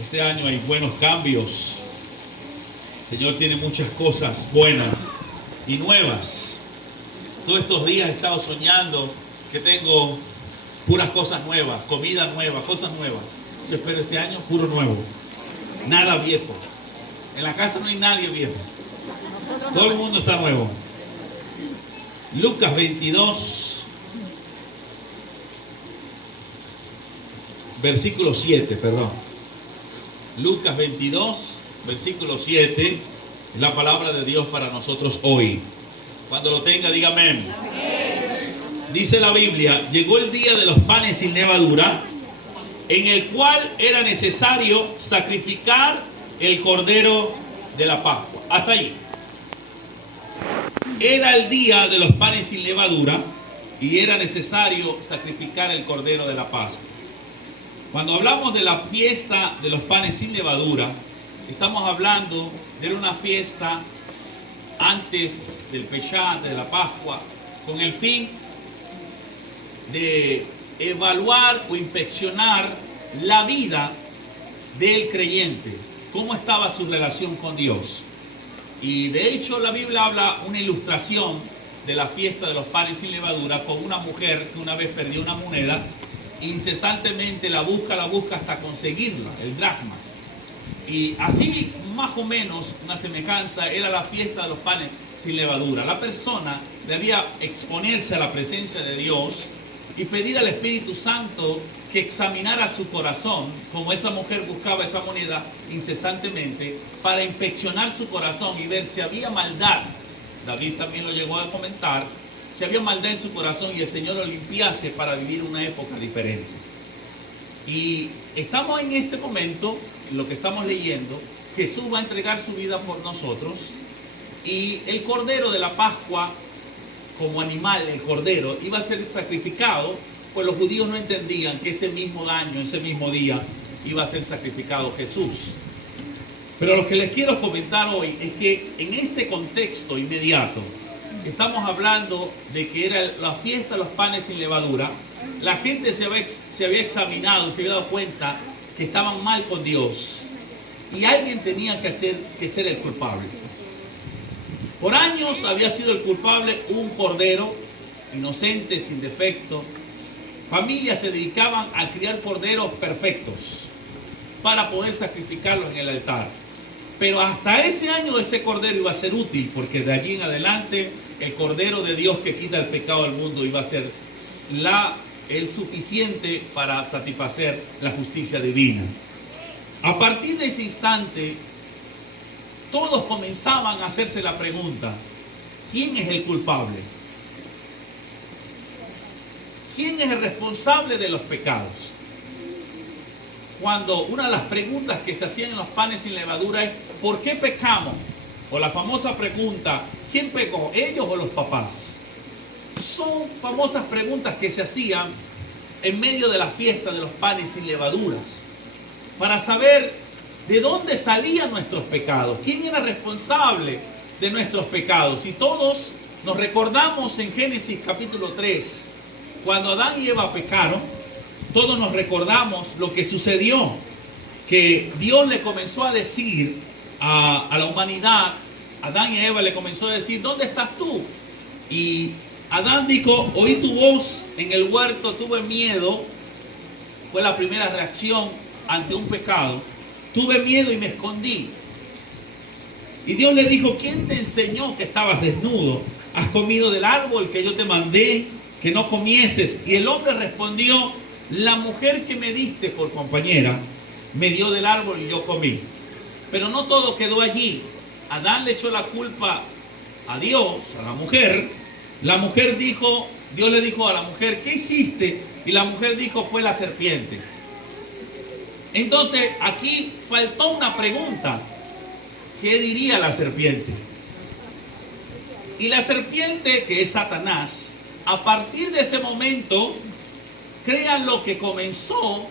Este año hay buenos cambios. El Señor tiene muchas cosas buenas y nuevas. Todos estos días he estado soñando que tengo puras cosas nuevas, comida nueva, cosas nuevas. Yo espero este año puro nuevo, nada viejo. En la casa no hay nadie viejo. Todo el mundo está nuevo. Lucas 22, versículo 7, perdón. Lucas 22, versículo 7, es la palabra de Dios para nosotros hoy. Cuando lo tenga, diga amén. Dice la Biblia: llegó el día de los panes sin levadura, en el cual era necesario sacrificar el cordero de la Pascua. Hasta ahí. Era el día de los panes sin levadura y era necesario sacrificar el cordero de la Pascua. Cuando hablamos de la fiesta de los panes sin levadura, estamos hablando de una fiesta antes del Peshat, de la Pascua, con el fin de evaluar o inspeccionar la vida del creyente, cómo estaba su relación con Dios. Y de hecho la Biblia habla una ilustración de la fiesta de los panes sin levadura con una mujer que una vez perdió una moneda, incesantemente la busca hasta conseguirla, el dracma. Y así más o menos una semejanza era la fiesta de los panes sin levadura. La persona debía exponerse a la presencia de Dios y pedir al Espíritu Santo que examinara su corazón, como esa mujer buscaba esa moneda incesantemente, para inspeccionar su corazón y ver si había maldad. David también lo llegó a comentar, si había maldad en su corazón, y el Señor lo limpiase para vivir una época diferente. Y estamos en este momento, en lo que estamos leyendo, Jesús va a entregar su vida por nosotros, y el cordero de la Pascua, como animal, el cordero, iba a ser sacrificado, pues los judíos no entendían que ese mismo año, ese mismo día, iba a ser sacrificado Jesús. Pero lo que les quiero comentar hoy es que en este contexto inmediato, estamos hablando de que era la fiesta de los panes sin levadura. La gente se había examinado, se había dado cuenta que estaban mal con Dios. Y alguien tenía que ser el culpable. Por años había sido el culpable un cordero, inocente, sin defecto. Familias se dedicaban a criar corderos perfectos para poder sacrificarlos en el altar. Pero hasta ese año ese cordero iba a ser útil, porque de allí en adelante el cordero de Dios que quita el pecado del mundo iba a ser el suficiente para satisfacer la justicia divina. A partir de ese instante, todos comenzaban a hacerse la pregunta: ¿quién es el culpable? ¿Quién es el responsable de los pecados? Cuando una de las preguntas que se hacían en los panes sin levadura es: ¿por qué pecamos? O la famosa pregunta: ¿quién pecó, ellos o los papás? Son famosas preguntas que se hacían en medio de la fiesta de los panes sin levaduras, para saber de dónde salían nuestros pecados, quién era responsable de nuestros pecados. Y todos nos recordamos en Génesis capítulo 3, cuando Adán y Eva pecaron, todos nos recordamos lo que sucedió, que Dios le comenzó a decir a la humanidad, Adán y Eva le comenzó a decir: ¿dónde estás tú? Y Adán dijo: oí tu voz en el huerto, tuve miedo. Fue la primera reacción ante un pecado. Tuve miedo y me escondí. Y Dios le dijo: ¿quién te enseñó que estabas desnudo? ¿Has comido del árbol que yo te mandé que no comieses? Y el hombre respondió: la mujer que me diste por compañera me dio del árbol y yo comí. Pero no todo quedó allí. Adán le echó la culpa a Dios, a la mujer. La mujer dijo, Dios le dijo a la mujer: ¿qué hiciste? Y la mujer dijo: fue la serpiente. Entonces aquí faltó una pregunta: ¿qué diría la serpiente? Y la serpiente, que es Satanás, a partir de ese momento, crean lo que comenzó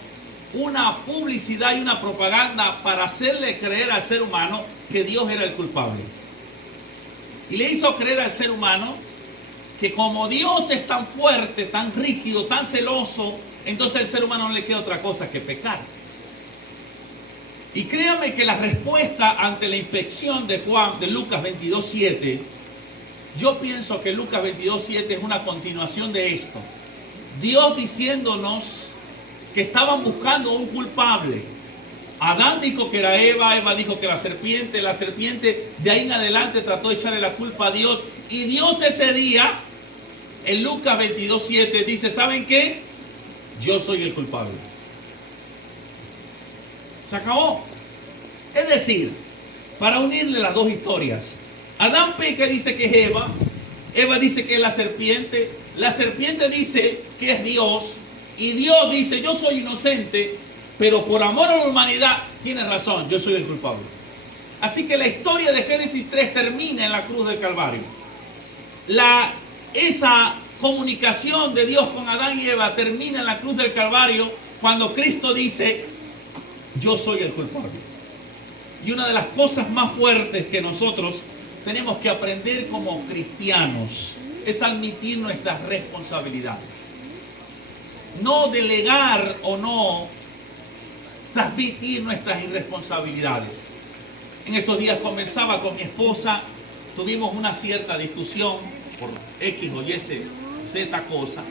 una publicidad y una propaganda para hacerle creer al ser humano que Dios era el culpable. Y le hizo creer al ser humano que como Dios es tan fuerte, tan rígido, tan celoso, entonces al ser humano no le queda otra cosa que pecar. Y créame que la respuesta ante la inspección de Lucas 22:7, yo pienso que Lucas 22:7 es una continuación de esto. Dios diciéndonos que estaban buscando un culpable. Adán dijo que era Eva, Eva dijo que la serpiente de ahí en adelante trató de echarle la culpa a Dios. Y Dios ese día, en Lucas 22:7, dice, ¿saben qué? Yo soy el culpable. Se acabó. Es decir, para unirle las dos historias, Adán peca, dice que es Eva, Eva dice que es la serpiente dice que es Dios, y Dios dice, yo soy inocente, pero por amor a la humanidad, tiene razón, yo soy el culpable. Así que la historia de Génesis 3 termina en la cruz del Calvario. Esa comunicación de Dios con Adán y Eva termina en la cruz del Calvario cuando Cristo dice, yo soy el culpable. Y una de las cosas más fuertes que nosotros tenemos que aprender como cristianos es admitir nuestras responsabilidades. No delegar o no transmitir nuestras irresponsabilidades. En estos días conversaba con mi esposa, tuvimos una cierta discusión por X o Y, Z cosa,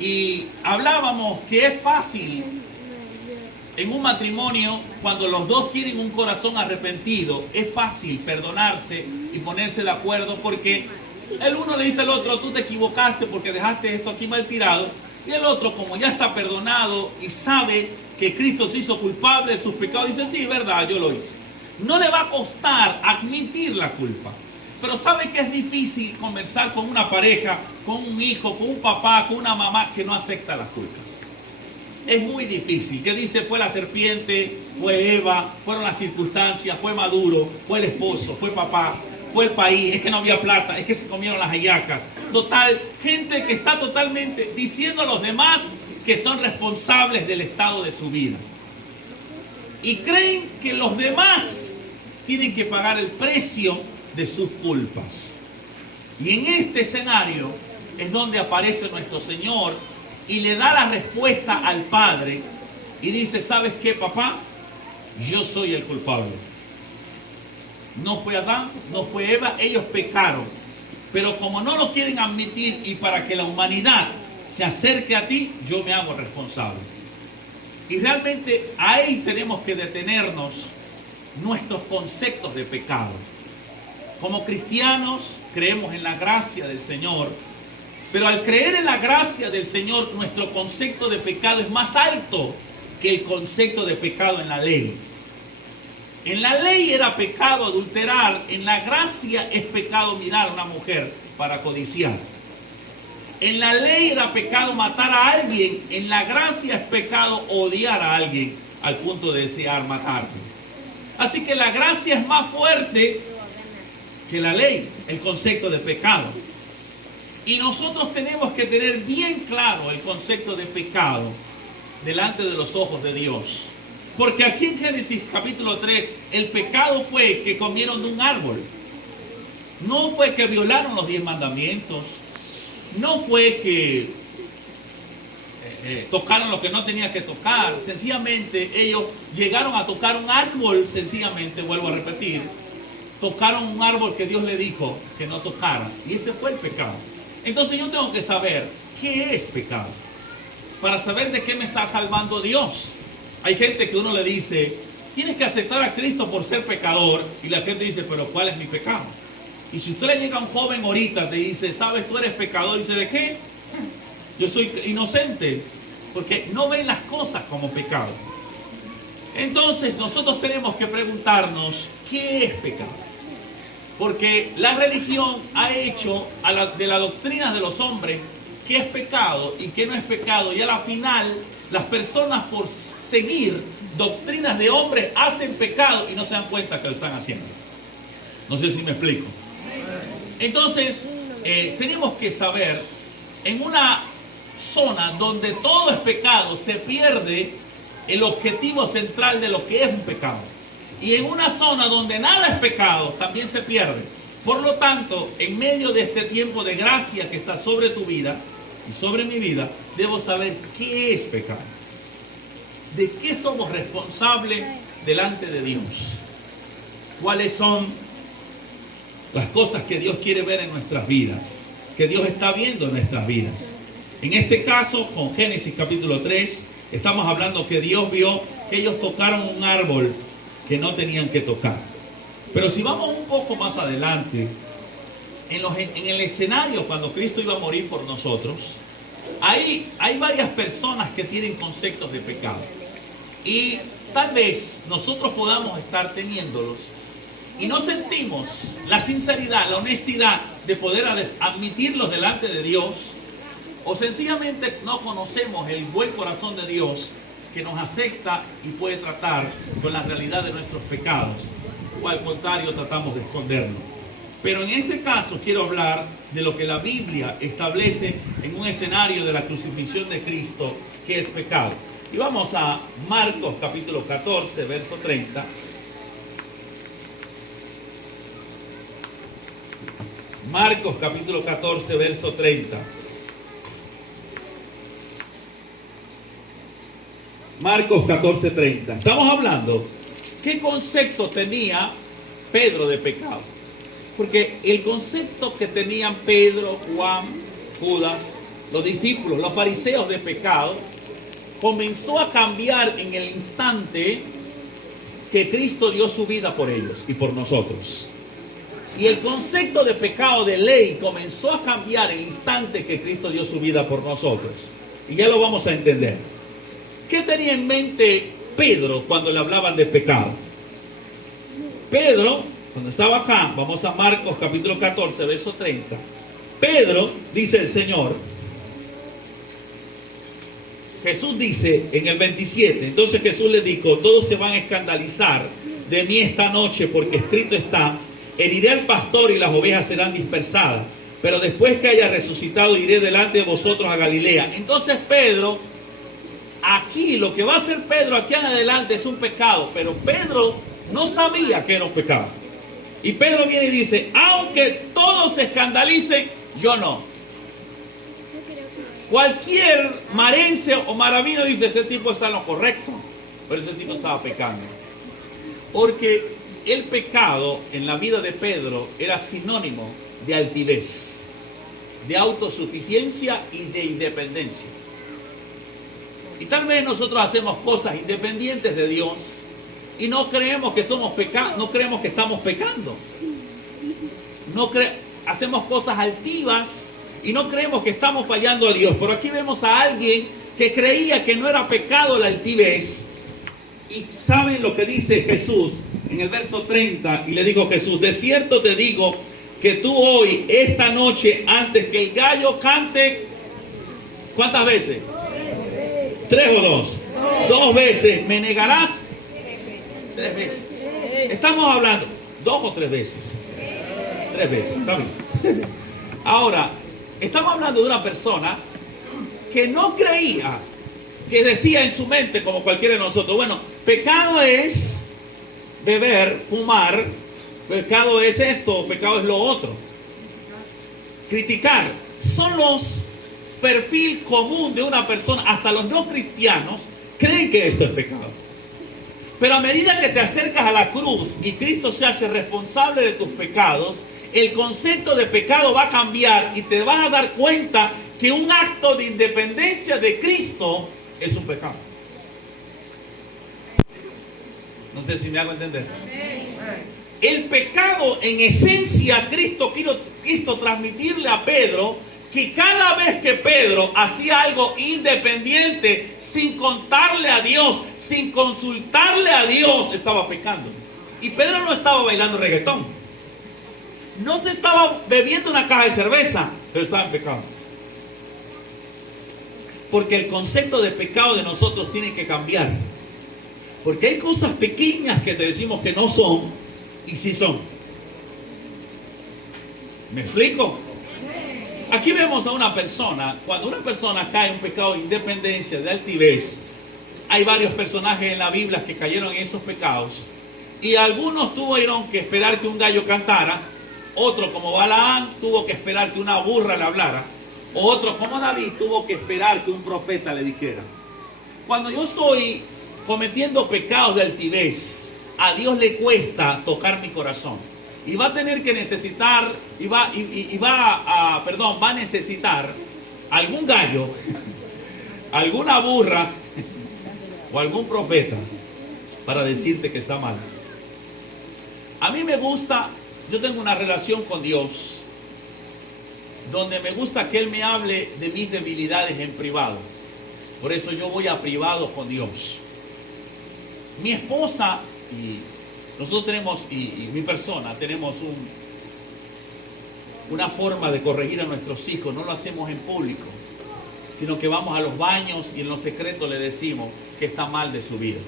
y hablábamos que es fácil en un matrimonio, cuando los dos tienen un corazón arrepentido, es fácil perdonarse y ponerse de acuerdo, porque el uno le dice al otro, tú te equivocaste porque dejaste esto aquí mal tirado, y el otro, como ya está perdonado y sabe que Cristo se hizo culpable de sus pecados, dice, sí, verdad, yo lo hice. No le va a costar admitir la culpa, pero sabe que es difícil conversar con una pareja, con un hijo, con un papá, con una mamá que no acepta las culpas. Es muy difícil. ¿Qué dice? Fue la serpiente, fue Eva, fueron las circunstancias, fue Maduro, fue el esposo, fue papá, fue el país, es que no había plata, es que se comieron las hallacas. Total, gente que está totalmente diciendo a los demás que son responsables del estado de su vida. Y creen que los demás tienen que pagar el precio de sus culpas. Y en este escenario es donde aparece nuestro Señor y le da la respuesta al Padre y dice, ¿sabes qué, papá? Yo soy el culpable. No fue Adán, no fue Eva, ellos pecaron. Pero como no lo quieren admitir y para que la humanidad se acerque a ti, yo me hago responsable. Y realmente ahí tenemos que detenernos nuestros conceptos de pecado. Como cristianos creemos en la gracia del Señor, pero al creer en la gracia del Señor, nuestro concepto de pecado es más alto que el concepto de pecado en la ley. En la ley era pecado adulterar, en la gracia es pecado mirar a una mujer para codiciar. En la ley era pecado matar a alguien, en la gracia es pecado odiar a alguien al punto de desear matarlo. Así que la gracia es más fuerte que la ley, el concepto de pecado. Y nosotros tenemos que tener bien claro el concepto de pecado delante de los ojos de Dios. Porque aquí en Génesis capítulo 3, el pecado fue que comieron de un árbol. No fue que violaron los 10 mandamientos. No fue que tocaron lo que no tenía que tocar. Sencillamente ellos llegaron a tocar un árbol, sencillamente, vuelvo a repetir, tocaron un árbol que Dios le dijo que no tocara. Y ese fue el pecado. Entonces yo tengo que saber qué es pecado, para saber de qué me está salvando Dios. Hay gente que uno le dice, tienes que aceptar a Cristo por ser pecador, y la gente dice, pero ¿cuál es mi pecado? Y si usted le llega a un joven ahorita, te dice, ¿sabes? Tú eres pecador, dice, ¿de qué? Yo soy inocente, porque no ven las cosas como pecado. Entonces nosotros tenemos que preguntarnos, ¿qué es pecado? Porque la religión ha hecho de las doctrinas de los hombres qué es pecado y qué no es pecado. Y a la final, las personas por seguir doctrinas de hombres hacen pecado y no se dan cuenta que lo están haciendo. No sé si me explico. Entonces, tenemos que saber, en una zona donde todo es pecado, se pierde el objetivo central de lo que es un pecado. Y en una zona donde nada es pecado, también se pierde. Por lo tanto, en medio de este tiempo de gracia que está sobre tu vida y sobre mi vida, debo saber qué es pecado. ¿De qué somos responsables delante de Dios. ¿Cuáles son las cosas que Dios quiere ver en nuestras vidas? Que Dios está viendo en nuestras vidas. En este caso, con Génesis capítulo 3, estamos hablando que Dios vio que ellos tocaron un árbol que no tenían que tocar. Pero si vamos un poco más adelante, en el escenario cuando Cristo iba a morir por nosotros, ahí hay varias personas que tienen conceptos de pecado. Y tal vez nosotros podamos estar teniéndolos y no sentimos la sinceridad, la honestidad de poder admitirlos delante de Dios, o sencillamente no conocemos el buen corazón de Dios que nos acepta y puede tratar con la realidad de nuestros pecados, o al contrario tratamos de escondernos. Pero en este caso quiero hablar de lo que la Biblia establece en un escenario de la crucifixión de Cristo, que es pecado. Y vamos a Marcos capítulo 14, verso 30. Marcos capítulo 14, verso 30. Marcos 14, 30. Estamos hablando, ¿qué concepto tenía Pedro de pecado? Porque el concepto que tenían Pedro, Juan, Judas, los discípulos, los fariseos de pecado, comenzó a cambiar en el instante que Cristo dio su vida por ellos y por nosotros. Y el concepto de pecado de ley comenzó a cambiar el instante que Cristo dio su vida por nosotros. Y ya lo vamos a entender. ¿Qué tenía en mente Pedro cuando le hablaban de pecado? Pedro, cuando estaba acá, vamos a Marcos capítulo 14, verso 30. Pedro, dice el Señor, Jesús dice en el 27, entonces Jesús le dijo, todos se van a escandalizar de mí esta noche porque escrito está, heriré al pastor y las ovejas serán dispersadas, pero después que haya resucitado iré delante de vosotros a Galilea. Entonces Pedro, aquí lo que va a hacer Pedro aquí en adelante es un pecado, pero Pedro no sabía que era un pecado. Y Pedro viene y dice, aunque todos se escandalicen, yo no. Cualquier marense o maravino dice, ese tipo está en lo correcto, pero ese tipo estaba pecando. Porque el pecado en la vida de Pedro era sinónimo de altivez, de autosuficiencia y de independencia. Y tal vez nosotros hacemos cosas independientes de Dios y no creemos que somos no creemos que estamos pecando. Hacemos cosas altivas y no creemos que estamos fallando a Dios. Pero aquí vemos a alguien que creía que no era pecado la altivez. Y saben lo que dice Jesús en el verso 30. Y le digo Jesús, de cierto te digo que tú hoy, esta noche, antes que el gallo cante, ¿cuántas veces? 3 o 2. 2 veces. ¿Me negarás? 3 veces. Estamos hablando 2 o 3 veces. 3 veces. Está bien. Ahora, estamos hablando de una persona que no creía, que decía en su mente, como cualquiera de nosotros, bueno, pecado es beber, fumar, pecado es esto, pecado es lo otro. Criticar. Son los perfil común de una persona, hasta los no cristianos creen que esto es pecado. Pero a medida que te acercas a la cruz y Cristo se hace responsable de tus pecados, el concepto de pecado va a cambiar y te vas a dar cuenta que un acto de independencia de Cristo es un pecado. No sé si me hago entender. El pecado en esencia, Cristo quiso transmitirle a Pedro que cada vez que Pedro hacía algo independiente, sin contarle a Dios, sin consultarle a Dios, estaba pecando. Y Pedro no estaba bailando reggaetón, no se estaba bebiendo una caja de cerveza, pero estaba en pecado. Porque el concepto de pecado de nosotros tiene que cambiar. Porque hay cosas pequeñas que te decimos que no son y sí son. ¿Me explico? Aquí vemos a una persona, cuando una persona cae en un pecado de independencia, de altivez, hay varios personajes en la Biblia que cayeron en esos pecados, y algunos tuvieron que esperar que un gallo cantara, otro como Balaán tuvo que esperar que una burra le hablara, otro como David tuvo que esperar que un profeta le dijera. Cuando yo soy cometiendo pecados de altivez, a Dios le cuesta tocar mi corazón. Y va a tener que necesitar, va a necesitar algún gallo, alguna burra o algún profeta para decirte que está mal. A mí me gusta, yo tengo una relación con Dios donde me gusta que Él me hable de mis debilidades en privado. Por eso yo voy a privado con Dios. Mi esposa y nosotros tenemos, y mi persona, tenemos una forma de corregir a nuestros hijos. No lo hacemos en público, sino que vamos a los baños y en lo secreto le decimos que está mal de su vida.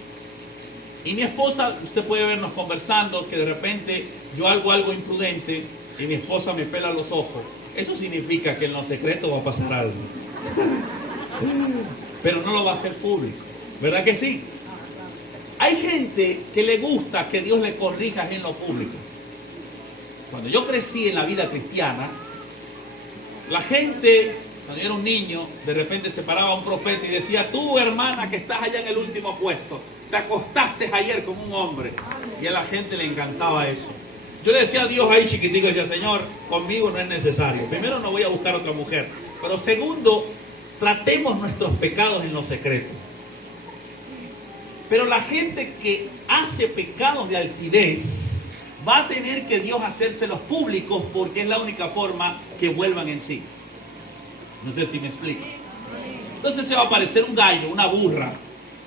Y mi esposa, usted puede vernos conversando, que de repente yo hago algo imprudente y mi esposa me pela los ojos. Eso significa que en lo secreto va a pasar algo. Pero no lo va a hacer público. ¿Verdad que sí? Hay gente que le gusta que Dios le corrija en lo público. Cuando yo crecí en la vida cristiana, la gente, cuando yo era un niño, de repente se paraba un profeta y decía: tú, hermana, que estás allá en el último puesto, te acostaste ayer como un hombre. Y a la gente le encantaba eso. Yo le decía a Dios ahí chiquitico, decía: Señor, conmigo no es necesario. Primero, no voy a buscar otra mujer. Pero segundo, tratemos nuestros pecados en lo secreto. Pero la gente que hace pecados de altivez va a tener que Dios hacérselos públicos, porque es la única forma que vuelvan en sí. No sé si me explico. Entonces se va a aparecer un gallo, una burra,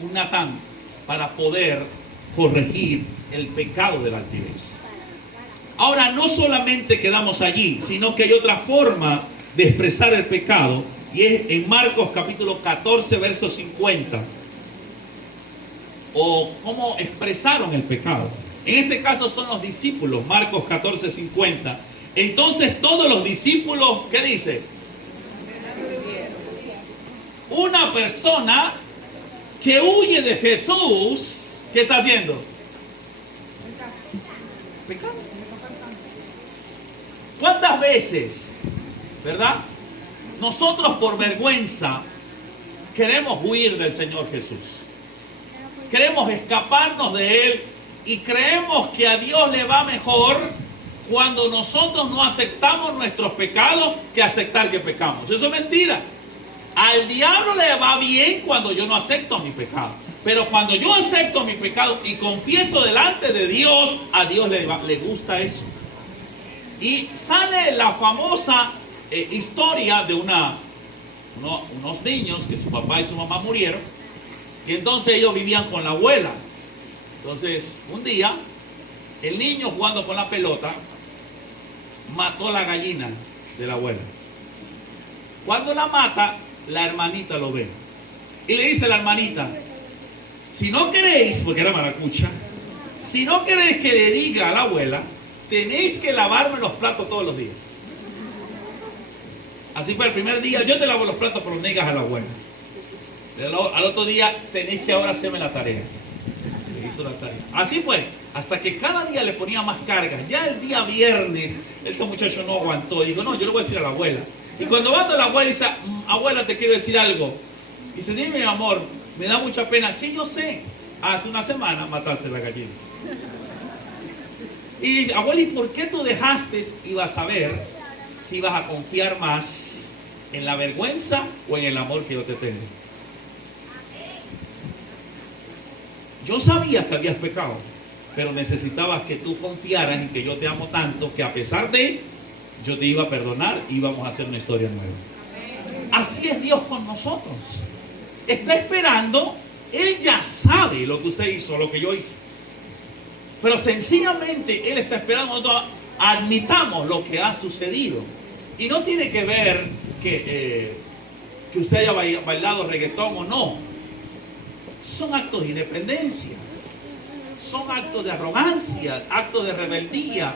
un Natán, para poder corregir el pecado de la altivez. Ahora, no solamente quedamos allí, sino que hay otra forma de expresar el pecado, y es en Marcos capítulo 14, verso 50. O cómo expresaron el pecado. En este caso son los discípulos, Marcos 14, 50. Entonces todos los discípulos, ¿qué dice? Una persona que huye de Jesús, ¿qué está haciendo? Pecado. ¿Cuántas veces, verdad? Nosotros por vergüenza queremos huir del Señor Jesús. Queremos escaparnos de Él y creemos que a Dios le va mejor cuando nosotros no aceptamos nuestros pecados que aceptar que pecamos. Eso es mentira. Al diablo le va bien cuando yo no acepto mi pecado. Pero cuando yo acepto mi pecado y confieso delante de Dios, a Dios le gusta eso. Y sale la famosa historia de unos niños que su papá y su mamá murieron. Y entonces ellos vivían con la abuela. Entonces, un día, el niño jugando con la pelota mató a la gallina de la abuela. Cuando la mata, la hermanita lo ve. Y le dice a la hermanita: si no queréis, porque era maracucha, si no queréis que le diga a la abuela, tenéis que lavarme los platos todos los días. Así fue el primer día: yo te lavo los platos, pero no digas a la abuela. Al otro día, tenéis que ahora hacerme la tarea. Le hizo la tarea. Así fue, hasta que cada día le ponía más cargas. Ya el día viernes, este muchacho no aguantó. Dijo: no, yo le voy a decir a la abuela. Y cuando va a la abuela, dice: abuela, te quiero decir algo. Y dice: dime, mi amor, me da mucha pena. Sí, yo sé. Hace una semana mataste la gallina. Y dice: abuela, ¿y por qué tú dejaste? Y vas a ver si vas a confiar más en la vergüenza o en el amor que yo te tengo. Yo sabía que habías pecado, pero necesitabas que tú confiaras en que yo te amo tanto, que a pesar de, yo te iba a perdonar y íbamos a hacer una historia nueva. Así es Dios con nosotros. Está esperando, Él ya sabe lo que usted hizo, lo que yo hice. Pero sencillamente Él está esperando que nosotros admitamos lo que ha sucedido. Y no tiene que ver que usted haya bailado reggaetón o no. Son actos de independencia, son actos de arrogancia, actos de rebeldía,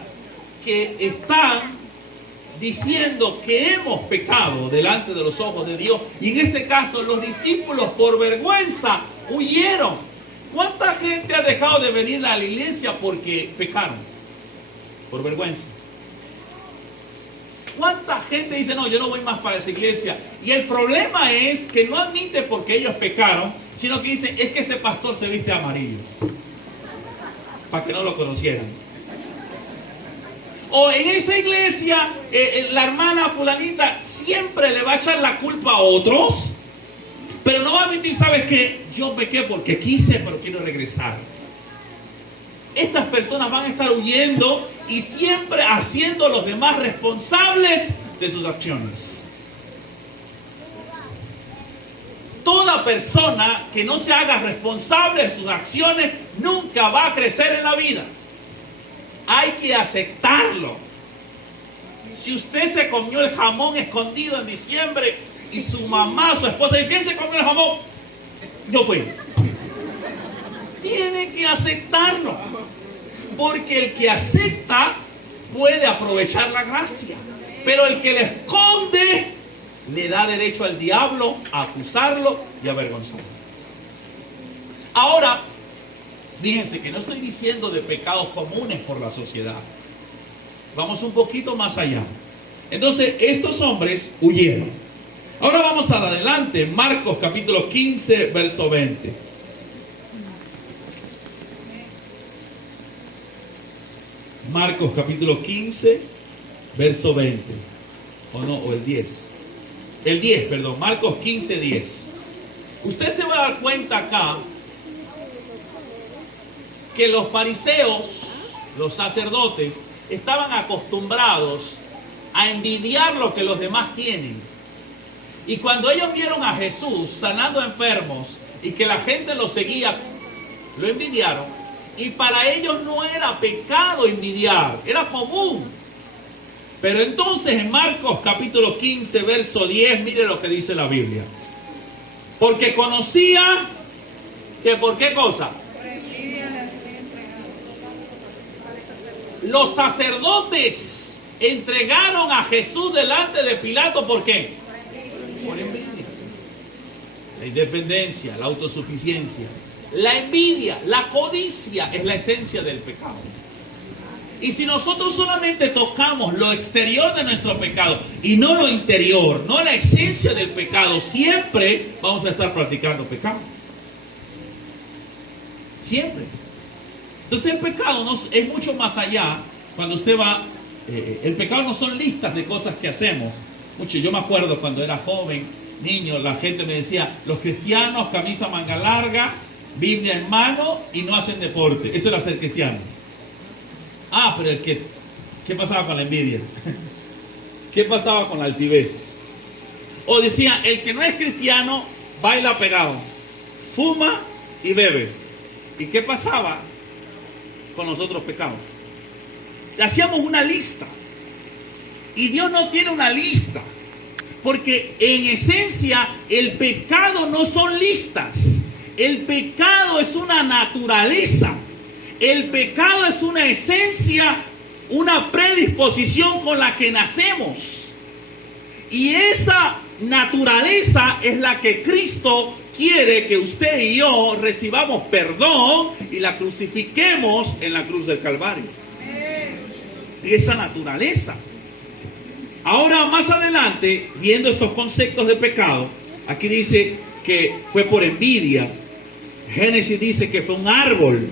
que están diciendo que hemos pecado delante de los ojos de Dios. Y en este caso los discípulos por vergüenza huyeron. ¿Cuánta gente ha dejado de venir a la iglesia porque pecaron? Por vergüenza. ¿Cuánta gente dice: no, yo no voy más para esa iglesia? Y el problema es que no admite porque ellos pecaron, sino que dice, es que ese pastor se viste amarillo, para que no lo conocieran. O en esa iglesia, la hermana fulanita siempre le va a echar la culpa a otros, pero no va a admitir, ¿sabes qué? Yo pequé porque quise, pero quiero regresar. Estas personas van a estar huyendo y siempre haciendo a los demás responsables de sus acciones. Toda persona que no se haga responsable de sus acciones nunca va a crecer en la vida. Hay que aceptarlo. Si usted se comió el jamón escondido en diciembre y su mamá, su esposa, ¿y quién se comió el jamón? Yo fui. Tiene que aceptarlo. Porque el que acepta puede aprovechar la gracia. Pero el que le esconde le da derecho al diablo a acusarlo y avergonzarlo. Ahora, fíjense que no estoy diciendo de pecados comunes por la sociedad. Vamos un poquito más allá. Entonces, estos hombres huyeron. Ahora vamos a adelante. Marcos capítulo 15, verso 20. Marcos capítulo 15, verso 20. O el 10. El 10, perdón. Marcos 15, 10. Usted se va a dar cuenta acá que los fariseos, los sacerdotes, estaban acostumbrados a envidiar lo que los demás tienen. Y cuando ellos vieron a Jesús sanando enfermos y que la gente lo seguía, lo envidiaron. Y para ellos no era pecado envidiar, era común. Pero entonces en Marcos capítulo 15, verso 10, mire lo que dice la Biblia. Porque conocía que ¿por qué cosa? Los sacerdotes entregaron a Jesús delante de Pilato, ¿por qué? Por envidia. La independencia, la autosuficiencia, la envidia, la codicia es la esencia del pecado. Y si nosotros solamente tocamos lo exterior de nuestro pecado y no lo interior, no la esencia del pecado, siempre vamos a estar practicando pecado. Siempre. Entonces el pecado es mucho más allá. Cuando usted va, el pecado no son listas de cosas que hacemos. Yo me acuerdo cuando era joven, niño, la gente me decía, los cristianos camisa manga larga, Biblia en mano y no hacen deporte. Eso era ser cristiano. Pero ¿qué pasaba con la envidia? ¿Qué pasaba con la altivez? O decía, el que no es cristiano baila pegado, fuma y bebe. ¿Y qué pasaba con los otros pecados? Hacíamos una lista. Y Dios no tiene una lista. Porque en esencia el pecado no son listas. El pecado es una naturaleza. El pecado es una esencia, una predisposición con la que nacemos. Y esa naturaleza es la que Cristo quiere que usted y yo recibamos perdón y la crucifiquemos en la cruz del Calvario. Y esa naturaleza. Ahora más adelante, viendo estos conceptos de pecado, aquí dice que fue por envidia. Génesis dice que fue un árbol.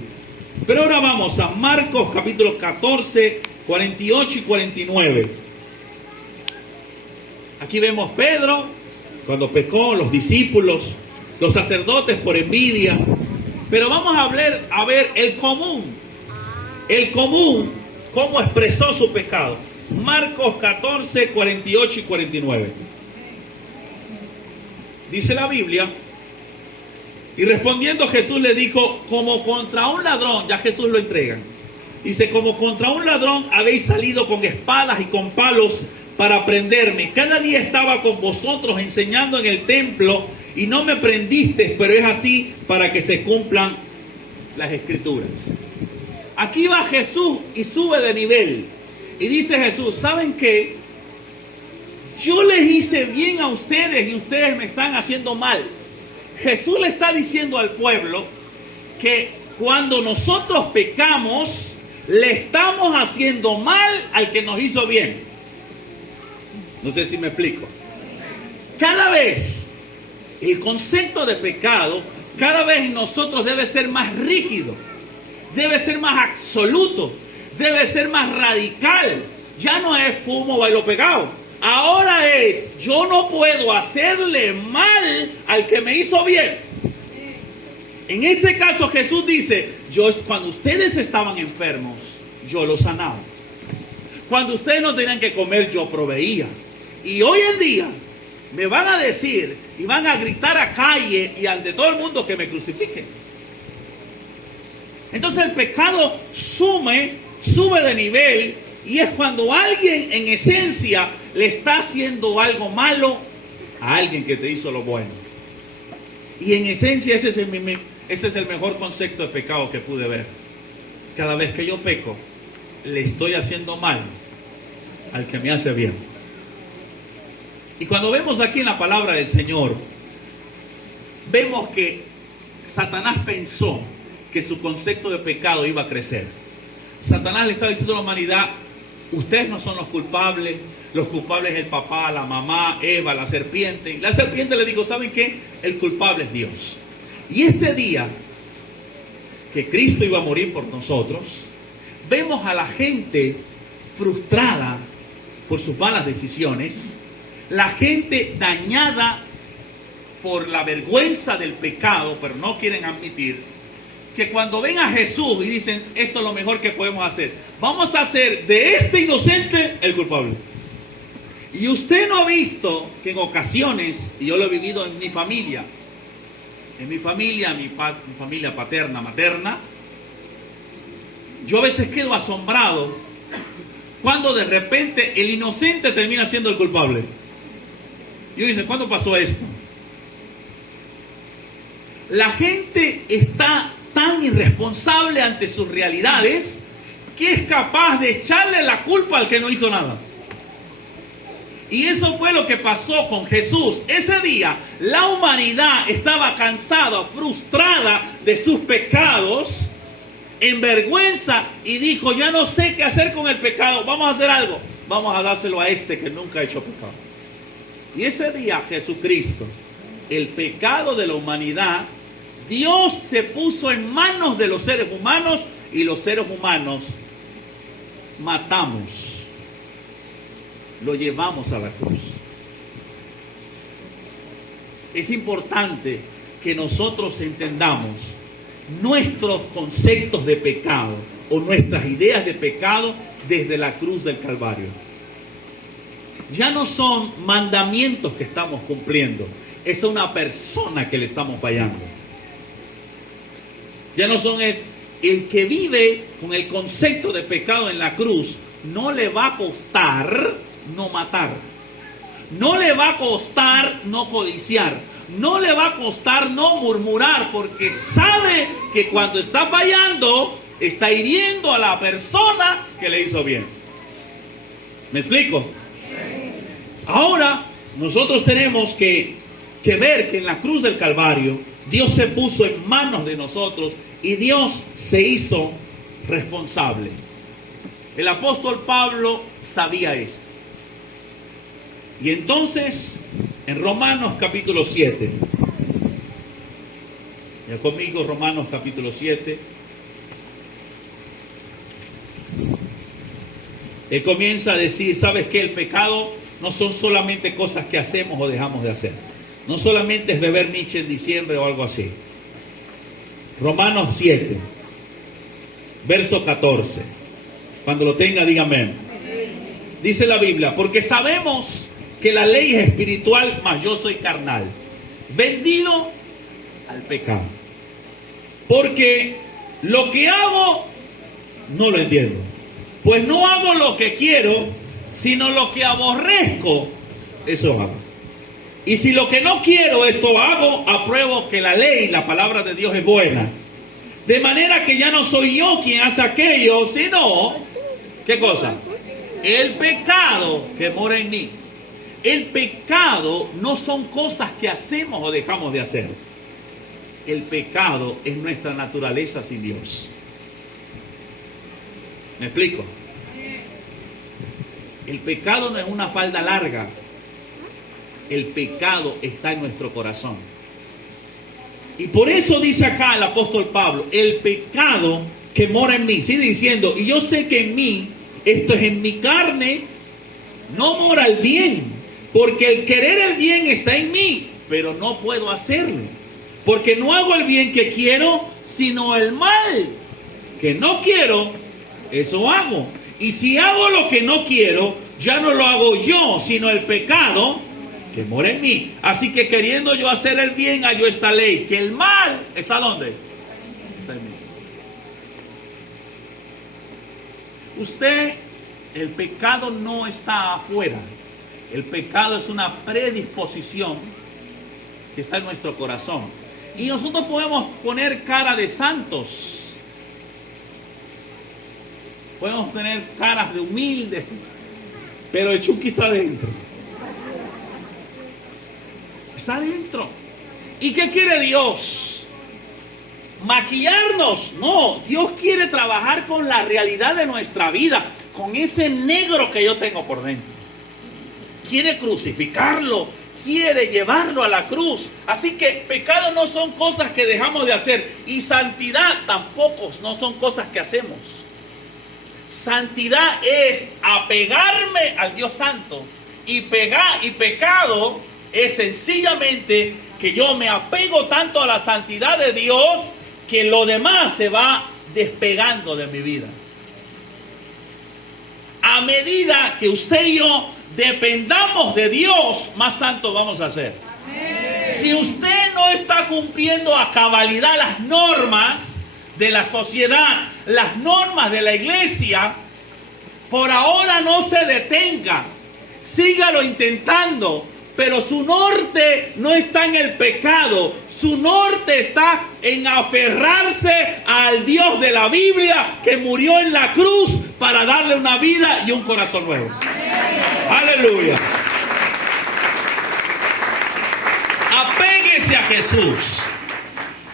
Pero ahora vamos a Marcos capítulo 14, 48 y 49. Aquí vemos Pedro, cuando pecó, los discípulos, los sacerdotes por envidia. Pero vamos a ver el común. El común, cómo expresó su pecado. Marcos 14, 48 y 49. Dice la Biblia. Y respondiendo Jesús le dijo, como contra un ladrón, ya Jesús lo entrega. Dice, como contra un ladrón habéis salido con espadas y con palos para prenderme. Cada día estaba con vosotros enseñando en el templo y no me prendiste, pero es así para que se cumplan las escrituras. Aquí va Jesús y sube de nivel. Y dice Jesús, ¿saben qué? Yo les hice bien a ustedes y ustedes me están haciendo mal. Jesús le está diciendo al pueblo que cuando nosotros pecamos, le estamos haciendo mal al que nos hizo bien. No sé si me explico. Cada vez el concepto de pecado cada vez en nosotros debe ser más rígido, debe ser más absoluto, debe ser más radical. Ya no es fumo, bailo, pegado. Ahora es, yo no puedo hacerle mal al que me hizo bien. En este caso Jesús dice, cuando ustedes estaban enfermos, yo los sanaba. Cuando ustedes no tenían que comer, yo proveía. Y hoy en día me van a decir y van a gritar a calle y ante todo el mundo que me crucifiquen. Entonces el pecado sube de nivel, y es cuando alguien en esencia le está haciendo algo malo a alguien que te hizo lo bueno. Y en esencia ese es el mejor concepto de pecado que pude ver. Cada vez que yo peco, le estoy haciendo mal al que me hace bien. Y cuando vemos aquí en la palabra del Señor, vemos que Satanás pensó que su concepto de pecado iba a crecer. Satanás le estaba diciendo a la humanidad, ustedes no son los culpables es el papá, la mamá, Eva, la serpiente. La serpiente le dijo, ¿saben qué? El culpable es Dios. Y este día que Cristo iba a morir por nosotros, vemos a la gente frustrada por sus malas decisiones, la gente dañada por la vergüenza del pecado, pero no quieren admitir que cuando ven a Jesús y dicen, esto es lo mejor que podemos hacer, vamos a hacer de este inocente el culpable. Y usted no ha visto que en ocasiones, y yo lo he vivido en mi familia, mi familia paterna, materna, yo a veces quedo asombrado cuando de repente el inocente termina siendo el culpable. Y yo digo, ¿cuándo pasó esto? La gente está tan irresponsable ante sus realidades que es capaz de echarle la culpa al que no hizo nada. Y eso fue lo que pasó con Jesús. Ese día la humanidad estaba cansada, frustrada de sus pecados, en vergüenza, y dijo, ya no sé qué hacer con el pecado, vamos a hacer algo, vamos a dárselo a este que nunca ha hecho pecado. Y ese día Jesucristo, el pecado de la humanidad, Dios se puso en manos de los seres humanos, y los seres humanos matamos, lo llevamos a la cruz. Es importante que nosotros entendamos nuestros conceptos de pecado o nuestras ideas de pecado desde la cruz del Calvario. Ya no son mandamientos que estamos cumpliendo, es una persona que le estamos fallando. Ya no son, es el que vive con el concepto de pecado en la cruz, no le va a costar no matar, no le va a costar no codiciar, no le va a costar no murmurar, porque sabe que cuando está fallando está hiriendo a la persona que le hizo bien. ¿Me explico? Ahora nosotros tenemos que ver que en la cruz del Calvario Dios se puso en manos de nosotros y Dios se hizo responsable. El apóstol Pablo sabía esto. Y entonces, en Romanos capítulo 7, ya conmigo Romanos capítulo 7, él comienza a decir, ¿sabes qué? El pecado no son solamente cosas que hacemos o dejamos de hacer. No solamente es beber Nietzsche en diciembre o algo así. Romanos 7, verso 14. Cuando lo tenga, dígame. Dice la Biblia, porque sabemos que la ley es espiritual, mas yo soy carnal, vendido al pecado. Porque lo que hago no lo entiendo. Pues no hago lo que quiero, sino lo que aborrezco, eso hago. Y si lo que no quiero, esto hago, apruebo que la ley, la palabra de Dios es buena. De manera que ya no soy yo quien hace aquello, sino, ¿qué cosa? El pecado que mora en mí. El pecado no son cosas que hacemos o dejamos de hacer. El pecado es nuestra naturaleza sin Dios. ¿Me explico? El pecado no es una falda larga. El pecado está en nuestro corazón. Y por eso dice acá el apóstol Pablo, el pecado que mora en mí. Sigue diciendo, y yo sé que en mí, esto es en mi carne, no mora el bien. Porque el querer el bien está en mí, pero no puedo hacerlo. Porque no hago el bien que quiero, sino el mal que no quiero, eso hago. Y si hago lo que no quiero, ya no lo hago yo, sino el pecado que mora en mí. Así que queriendo yo hacer el bien, hallo esta ley, que el mal está ¿dónde? Está en mí. Usted, el pecado no está afuera. El pecado es una predisposición que está en nuestro corazón. Y nosotros podemos poner cara de santos. Podemos tener caras de humildes. Pero el Chucky está dentro. Está dentro. ¿Y qué quiere Dios? ¿Maquillarnos? No. Dios quiere trabajar con la realidad de nuestra vida. Con ese negro que yo tengo por dentro. Quiere crucificarlo, quiere llevarlo a la cruz. Así que pecado no son cosas que dejamos de hacer. Y santidad tampoco no son cosas que hacemos. Santidad es apegarme al Dios Santo. Y pecado es sencillamente que yo me apego tanto a la santidad de Dios que lo demás se va despegando de mi vida. A medida que usted y yo dependamos de Dios, más santos vamos a ser. Amén. Si usted no está cumpliendo a cabalidad las normas de la sociedad, las normas de la iglesia, por ahora no se detenga. Sígalo intentando, pero su norte no está en el pecado. Su norte está en aferrarse al Dios de la Biblia que murió en la cruz para darle una vida y un corazón nuevo. Amén. Aleluya. Apéguese a Jesús.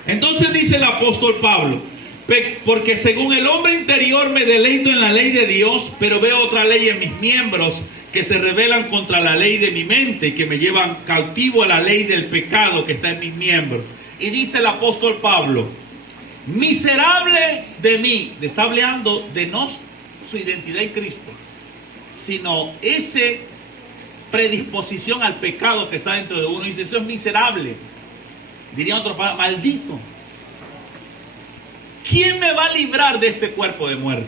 Entonces dice el apóstol Pablo, porque según el hombre interior me deleito en la ley de Dios, pero veo otra ley en mis miembros que se rebelan contra la ley de mi mente y que me llevan cautivo a la ley del pecado que está en mis miembros. Y dice el apóstol Pablo, miserable de mí, le está hablando de no su identidad en Cristo, sino esa predisposición al pecado que está dentro de uno. Dice, eso es miserable. Diría otro palabra, maldito. ¿Quién me va a librar de este cuerpo de muerte?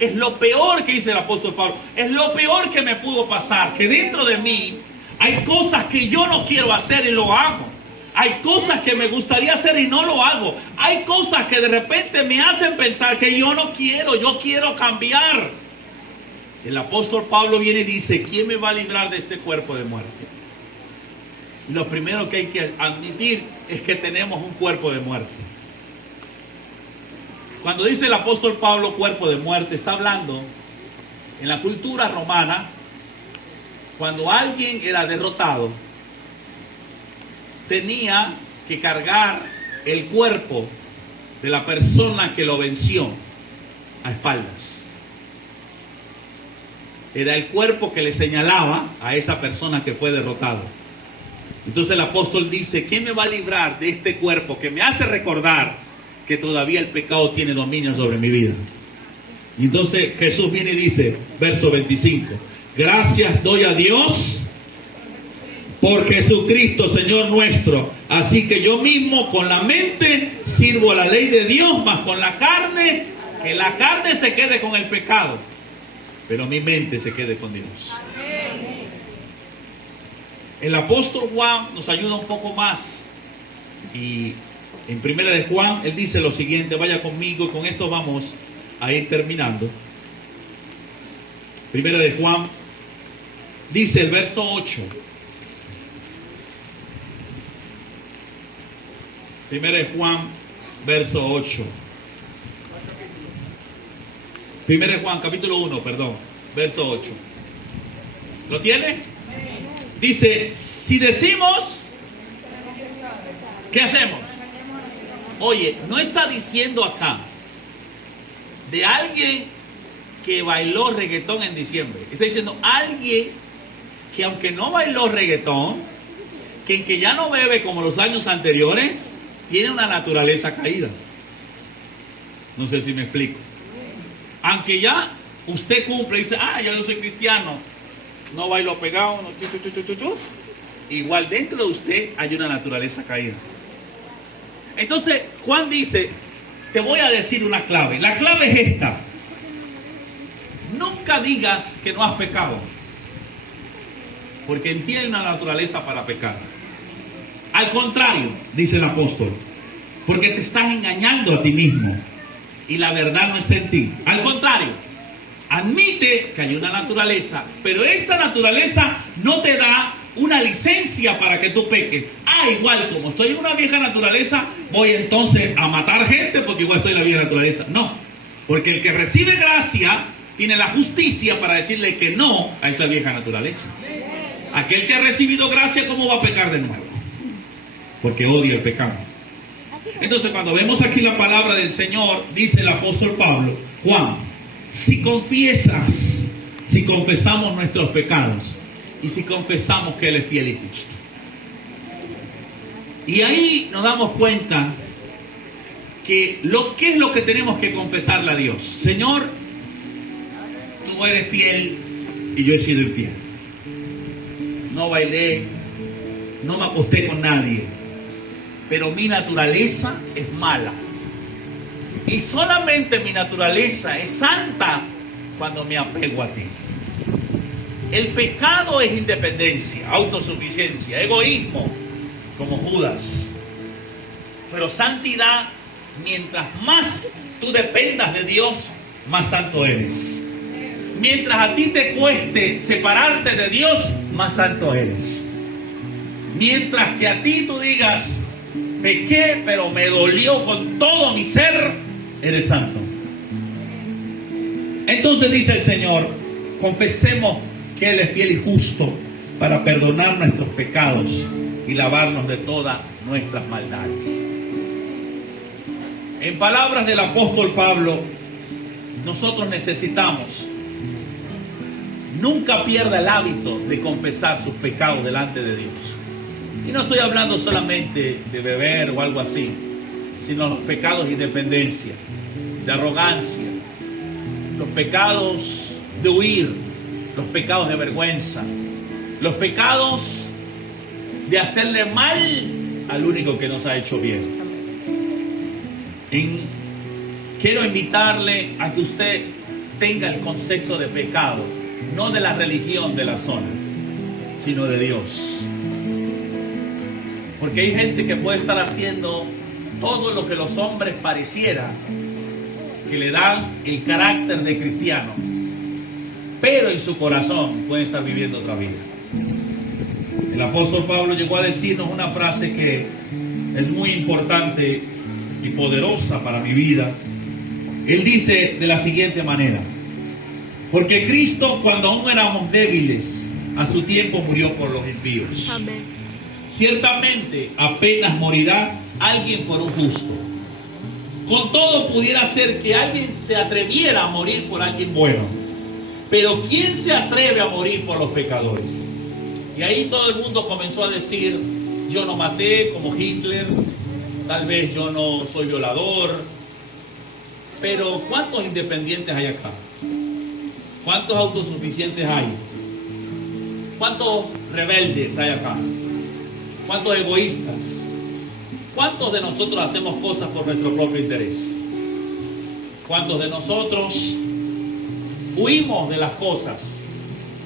Es lo peor que dice el apóstol Pablo. Es lo peor que me pudo pasar. Que dentro de mí hay cosas que yo no quiero hacer y lo hago. Hay cosas que me gustaría hacer y no lo hago. Hay cosas que de repente me hacen pensar que yo no quiero. Yo quiero cambiar. El apóstol Pablo viene y dice, ¿quién me va a librar de este cuerpo de muerte? Y lo primero que hay que admitir es que tenemos un cuerpo de muerte. Cuando dice el apóstol Pablo cuerpo de muerte, está hablando en la cultura romana, cuando alguien era derrotado, tenía que cargar el cuerpo de la persona que lo venció a espaldas. Era el cuerpo que le señalaba a esa persona que fue derrotado. Entonces el apóstol dice, ¿quién me va a librar de este cuerpo que me hace recordar que todavía el pecado tiene dominio sobre mi vida? Y entonces Jesús viene y dice, verso 25, gracias doy a Dios por Jesucristo Señor nuestro. Así que yo mismo con la mente sirvo a la ley de Dios, mas con la carne, que la carne se quede con el pecado, pero mi mente se quede con Dios. El apóstol Juan nos ayuda un poco más. Y en Primera de Juan, él dice lo siguiente, vaya conmigo, y con esto vamos a ir terminando. Primera de Juan, dice el verso 8. Primera de Juan, verso 8. Primera de Juan, capítulo 1, perdón, verso 8. ¿Lo tiene? Dice, si decimos, ¿qué hacemos? Oye, no está diciendo acá de alguien que bailó reggaetón en diciembre. Está diciendo alguien que aunque no bailó reggaetón, que ya no bebe como los años anteriores, tiene una naturaleza caída. No sé si me explico. Aunque ya usted cumple y dice, ya yo soy cristiano, no bailo pegado, no, igual dentro de usted hay una naturaleza caída. Entonces Juan dice, te voy a decir una clave. La clave es esta: nunca digas que no has pecado, porque en ti hay una naturaleza para pecar. Al contrario, dice el apóstol, porque te estás engañando a ti mismo y la verdad no está en ti. Al contrario, admite que hay una naturaleza, pero esta naturaleza no te da una licencia para que tú peques. Igual como estoy en una vieja naturaleza, voy entonces a matar gente porque igual estoy en la vieja naturaleza. No, porque el que recibe gracia tiene la justicia para decirle que no a esa vieja naturaleza. Aquel que ha recibido gracia, ¿cómo va a pecar de nuevo? Porque odia el pecado. Entonces, cuando vemos aquí la palabra del Señor, dice el apóstol Pablo, Juan, si confesamos nuestros pecados y si confesamos que Él es fiel y justo. Y ahí nos damos cuenta que ¿qué es lo que tenemos que confesarle a Dios? Señor, tú eres fiel y yo he sido infiel. No bailé, no me acosté con nadie, pero mi naturaleza es mala. Y solamente mi naturaleza es santa cuando me apego a ti. El pecado es independencia, autosuficiencia, egoísmo, como Judas. Pero santidad, mientras más tú dependas de Dios, más santo eres. Mientras a ti te cueste separarte de Dios, más santo eres. Mientras que a ti tú digas, pequé, pero me dolió con todo mi ser, eres santo. Entonces dice el Señor, confesemos que Él es fiel y justo para perdonar nuestros pecados y lavarnos de todas nuestras maldades. En palabras del apóstol Pablo, nosotros necesitamos nunca pierda el hábito de confesar sus pecados delante de Dios. Y no estoy hablando solamente de beber o algo así, sino los pecados de independencia, de arrogancia, los pecados de huir, los pecados de vergüenza, los pecados de hacerle mal al único que nos ha hecho bien. Quiero invitarle a que usted tenga el concepto de pecado, no de la religión de la zona, sino de Dios. Porque hay gente que puede estar haciendo todo lo que los hombres pareciera que le dan el carácter de cristiano, pero en su corazón pueden estar viviendo otra vida. El apóstol Pablo llegó a decirnos una frase que es muy importante y poderosa para mi vida. Él dice de la siguiente manera: porque Cristo, cuando aún éramos débiles, a su tiempo murió por los impíos. Amén. Ciertamente apenas morirá alguien por un justo. Con todo pudiera ser que alguien se atreviera a morir por alguien bueno. Pero ¿quién se atreve a morir por los pecadores? Y ahí todo el mundo comenzó a decir, yo no maté como Hitler, tal vez yo no soy violador. Pero ¿cuántos independientes hay acá? ¿Cuántos autosuficientes hay? ¿Cuántos rebeldes hay acá? ¿Cuántos egoístas? ¿Cuántos de nosotros hacemos cosas por nuestro propio interés? ¿Cuántos de nosotros huimos de las cosas?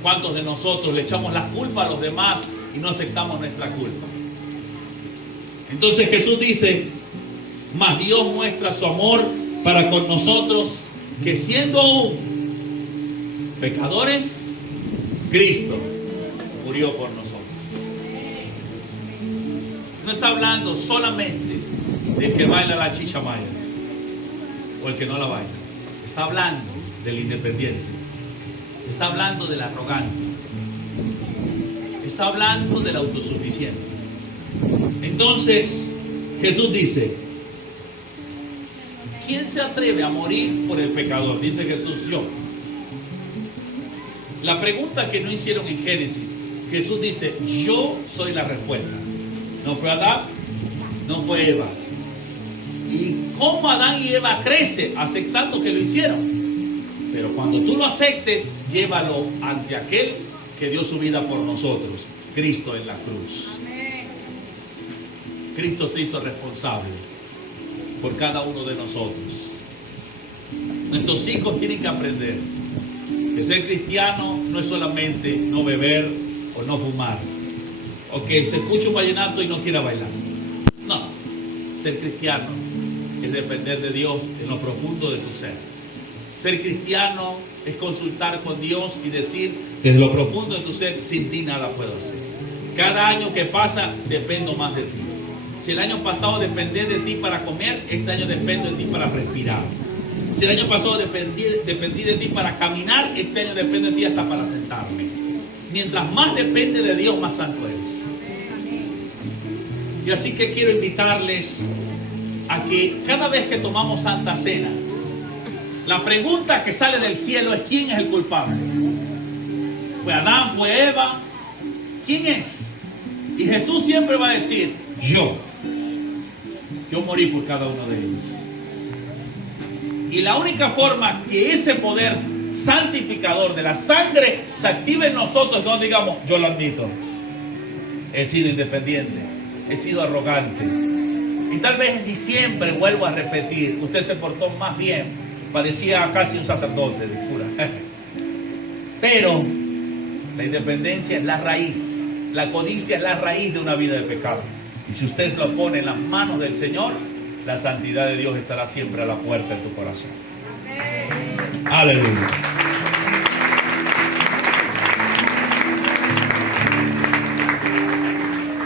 ¿Cuántos de nosotros le echamos la culpa a los demás y no aceptamos nuestra culpa? Entonces Jesús dice, mas Dios muestra su amor para con nosotros, que siendo aún pecadores, Cristo murió por nosotros. No está hablando solamente del que baila la chicha maya o el que no la baila. Está hablando del independiente. Está hablando del arrogante. Está hablando del autosuficiente. Entonces Jesús dice, ¿quién se atreve a morir por el pecador? Dice Jesús, yo. La pregunta que no hicieron en Génesis, Jesús dice, yo soy la respuesta. No fue Adán, no fue Eva, Y cómo Adán y Eva crece aceptando que lo hicieron. Pero cuando tú lo aceptes, llévalo ante aquel que dio su vida por nosotros, Cristo en la cruz. Amén. Cristo se hizo responsable por cada uno de nosotros. Nuestros hijos tienen que aprender que ser cristiano no es solamente no beber o no fumar, o que se escuche un vallenato y no quiera bailar. No, ser cristiano es depender de Dios en lo profundo de tu ser. Ser cristiano es consultar con Dios y decir desde lo profundo de tu ser, sin ti nada puedo hacer. Cada año que pasa dependo más de ti. Si el año pasado dependí de ti para comer, este año dependo de ti para respirar. Si el año pasado dependí de ti para caminar, este año dependo de ti hasta para sentarme. Mientras más depende de Dios, más santo eres. Y así que quiero invitarles a que cada vez que tomamos Santa Cena, la pregunta que sale del cielo es: ¿quién es el culpable? ¿Fue Adán? ¿Fue Eva? ¿Quién es? Y Jesús siempre va a decir: yo morí por cada uno de ellos. Y la única forma que ese poder santificador de la sangre se active en nosotros, no digamos, yo lo admito, he sido independiente, he sido arrogante, y tal vez en diciembre vuelvo a repetir, usted se portó más bien, parecía casi un sacerdote de cura. Pero la independencia es la raíz, la codicia es la raíz de una vida de pecado. Y si usted lo pone en las manos del Señor, la santidad de Dios estará siempre a la puerta en tu corazón. Amén. Aleluya.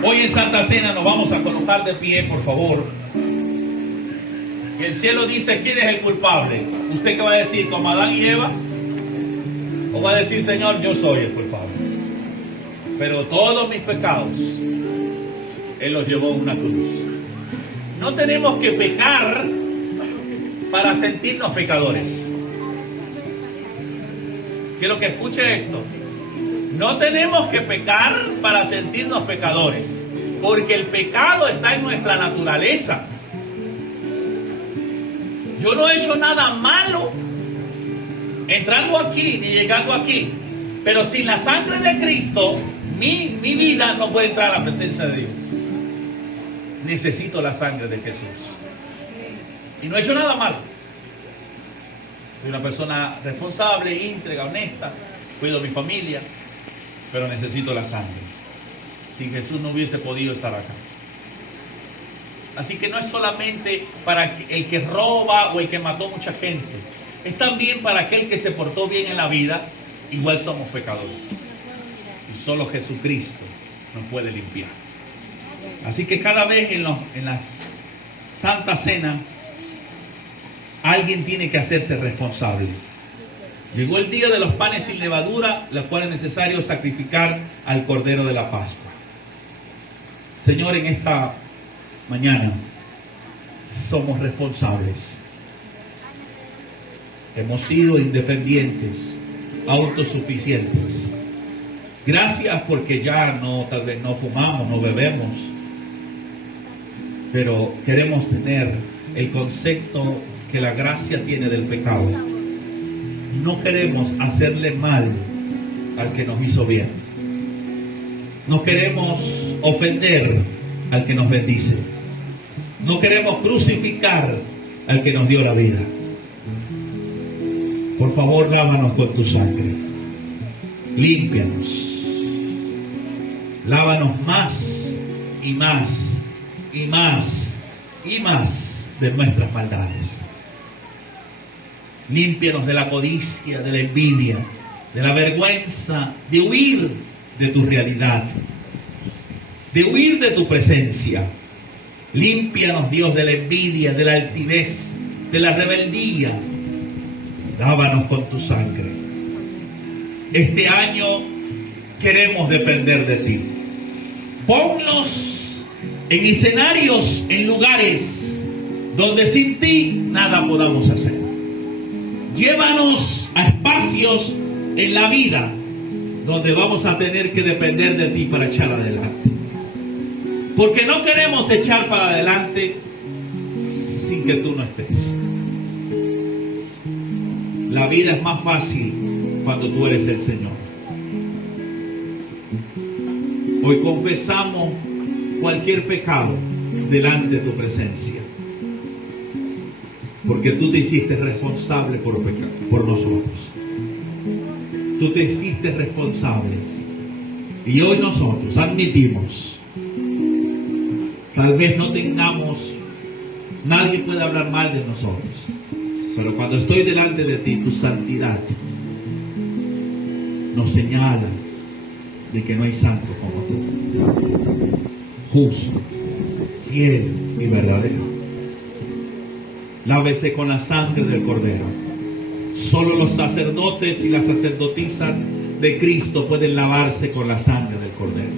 Hoy en Santa Cena nos vamos a colocar de pie, por favor. Y el cielo dice: ¿quién es el culpable? ¿Usted qué va a decir? ¿Como Adán y Eva? ¿O va a decir: Señor, yo soy el culpable? Pero todos mis pecados Él los llevó en una cruz. No tenemos que pecar para sentirnos pecadores. Quiero que escuche esto. No tenemos que pecar para sentirnos pecadores, porque el pecado está en nuestra naturaleza. Yo no he hecho nada malo entrando aquí ni llegando aquí, pero sin la sangre de Cristo, mi vida no puede entrar a la presencia de Dios. Necesito la sangre de Jesús. Y no he hecho nada malo. Soy una persona responsable, íntegra, honesta, cuido a mi familia, pero necesito la sangre. Sin Jesús no hubiese podido estar acá. Así que no es solamente para el que roba o el que mató mucha gente. Es también para aquel que se portó bien en la vida. Igual somos pecadores. Y solo Jesucristo nos puede limpiar. Así que cada vez en las Santa Cena, alguien tiene que hacerse responsable. Llegó el día de los panes sin levadura, los cuales es necesario sacrificar al Cordero de la Pascua. Señor, en esta mañana somos responsables. Hemos sido independientes, autosuficientes. Gracias porque ya tal vez no fumamos, no bebemos, pero queremos tener el concepto que la gracia tiene del pecado. No queremos hacerle mal al que nos hizo bien. No queremos ofender al que nos bendice. No queremos crucificar al que nos dio la vida. Por favor, lávanos con tu sangre. Límpianos. Lávanos más y más y más y más de nuestras maldades. Límpianos de la codicia, de la envidia, de la vergüenza, de huir de tu realidad, de huir de tu presencia. Límpianos, Dios, de la envidia, de la altivez, de la rebeldía. Lávanos con tu sangre. Este año queremos depender de ti. Ponnos en escenarios, en lugares donde sin ti nada podamos hacer. Llévanos a espacios en la vida donde vamos a tener que depender de ti para echar adelante. Porque no queremos echar para adelante sin que tú no estés. La vida es más fácil cuando tú eres el Señor. Hoy confesamos cualquier pecado delante de tu presencia, porque tú te hiciste responsable por nosotros. Tú te hiciste responsable. Y hoy nosotros admitimos, tal vez no tengamos, nadie puede hablar mal de nosotros, pero cuando estoy delante de ti, tu santidad nos señala de que no hay santo como tú, justo, fiel y verdadero. Lávese con la sangre del Cordero. Solo los sacerdotes y las sacerdotisas de Cristo pueden lavarse con la sangre del Cordero.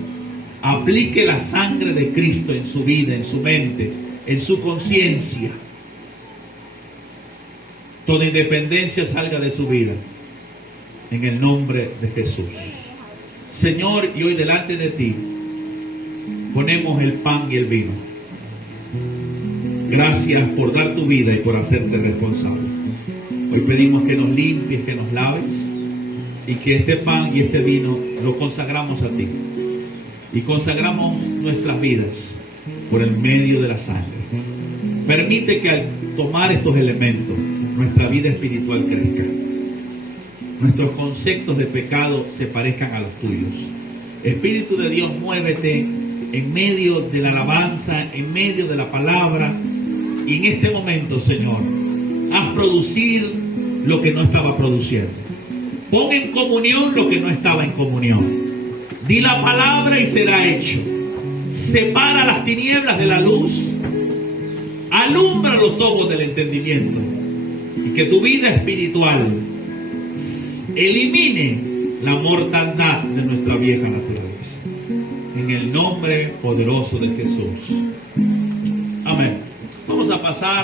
Aplique la sangre de Cristo en su vida, en su mente, en su conciencia. Toda independencia salga de su vida, en el nombre de Jesús. Señor, y hoy delante de ti ponemos el pan y el vino. Gracias por dar tu vida y por hacerte responsable. Hoy pedimos que nos limpies, que nos laves, y que este pan y este vino lo consagramos a ti. Y consagramos nuestras vidas por el medio de la sangre. Permite que al tomar estos elementos, nuestra vida espiritual crezca. Nuestros conceptos de pecado se parezcan a los tuyos. Espíritu de Dios, muévete en medio de la alabanza, en medio de la palabra. Y en este momento, Señor, haz producir lo que no estaba produciendo. Pon en comunión lo que no estaba en comunión. Di la palabra y será hecho. Separa las tinieblas de la luz. Alumbra los ojos del entendimiento. Y que tu vida espiritual elimine la mortandad de nuestra vieja naturaleza. En el nombre poderoso de Jesús. Amén. Vamos a pasar.